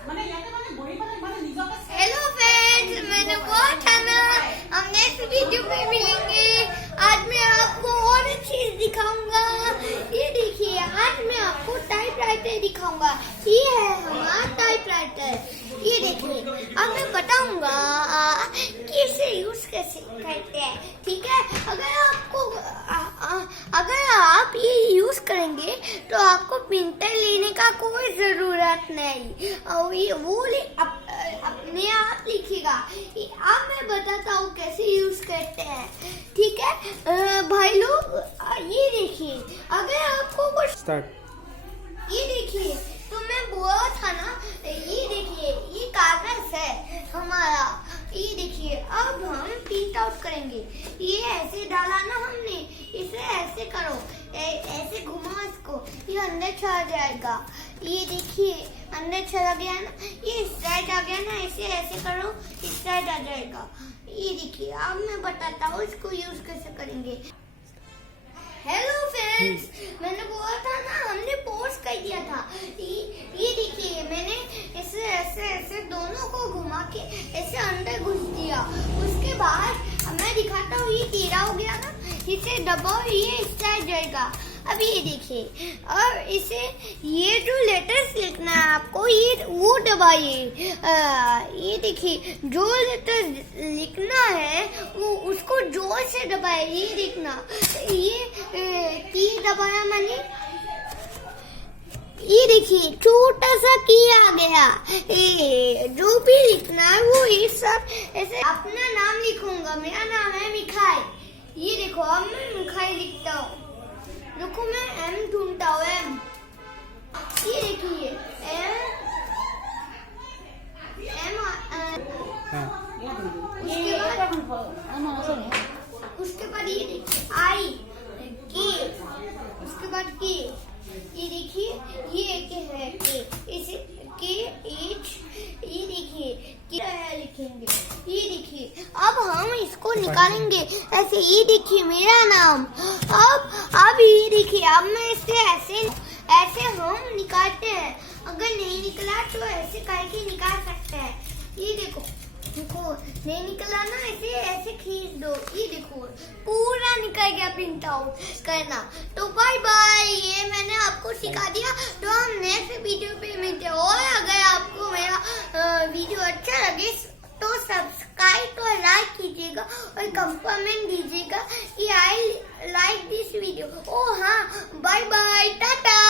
Hello friends, मैंने बहुत था ना, हम नेक्स्ट वीडियो में मिलेंगे। आज मैं आपको और एक चीज दिखाऊंगा। ये देखिए, आज मैं आपको टाइपराइटर दिखाऊंगा। ये है हमारा टाइपराइटर। ये देखिए, अब मैं बताऊंगा कि इसे यूज कैसे करते हैं। ठीक है, अगर आप ये यूज करेंगे तो आपको प्रिंटर लेने का कोई जरूरत नहीं, और ये वो अपने आप लिखेगा। अब मैं बताता हूँ कैसे यूज करते हैं। ठीक है भाई लोग, ये देखिए, अगर आपको कुछ ये देखिए, तो मैं बोला था ना, ये देखिए, ये कागज है हमारा। ये देखिए, अब हम प्रिंट आउट करेंगे। ये ऐसे डाला ना हमने, इसे ऐसे करो, ऐसे घुमा इसको, ये अंदर चला जाएगा। ये देखिए, अंदर चला गया ना, ये इस साइड आ गया ना, इसे ऐसे करो, इस साइड आ जाएगा। ये देखिए, अब मैं बताता हूँ इसको यूज कैसे करेंगे। हेलो फ्रेंड्स, मैंने बोला था ना, हमने पोस्ट कर दिया था। ये देखिए, मैंने ऐसे ऐसे ऐसे दोनों को घुमा के ऐसे अंदर घुस दिया। उसके बाद मैं दिखाता हूँ, ये टेढ़ा हो गया ना, इसे दबाओ, ये इस साइड जाएगा। अब ये देखिए, और इसे ये जो लेटर्स लिखना है आपको, ये वो दबाइए। ये देखिए, जो लेटर्स लिखना है वो उसको जोर से दबाए। ये देखना, ये की दबाया मैंने, ये देखिए छोटा सा की आ गया। जो भी लिखना है वो ये सब ऐसे। अपना नाम लिखूंगा, मेरा नाम है मिखाई। ये देखो, अब मैं मिखाई लिखता हूँ। देखो, मैं एम ढूंढता हूँ, एम। ये देखिए, एम उसके बाद ये देखिए, आई, के, उसके बाद के। ये देखिए, ये के है, के, इसे के एच। ये देखिए, लिखेंगे। ये देखिए, अब हम इसको निकालेंगे ऐसे। ये देखिए, मेरा नाम। अब ये देखिए, अब मैं इसे ऐसे हम निकालते हैं। अगर नहीं निकला तो ऐसे करके निकाल सकते हैं। ये देखो, नहीं निकला ना, ऐसे खींच दो। ये देखो, पूरा निकल गया प्रिंट आउट करना। तो बाय बाय, ये मैंने आपको सिखा दिया। तो हम नेक्स्ट वीडियो पे मिलते हैं। और अगर आपको मेरा वीडियो अच्छा लगे तो सब्सक्राइब और लाइक कीजिएगा और कमेंट दीजिएगा कि आई लाइक दिस वीडियो। ओ हाँ, बाय बाय, टाटा।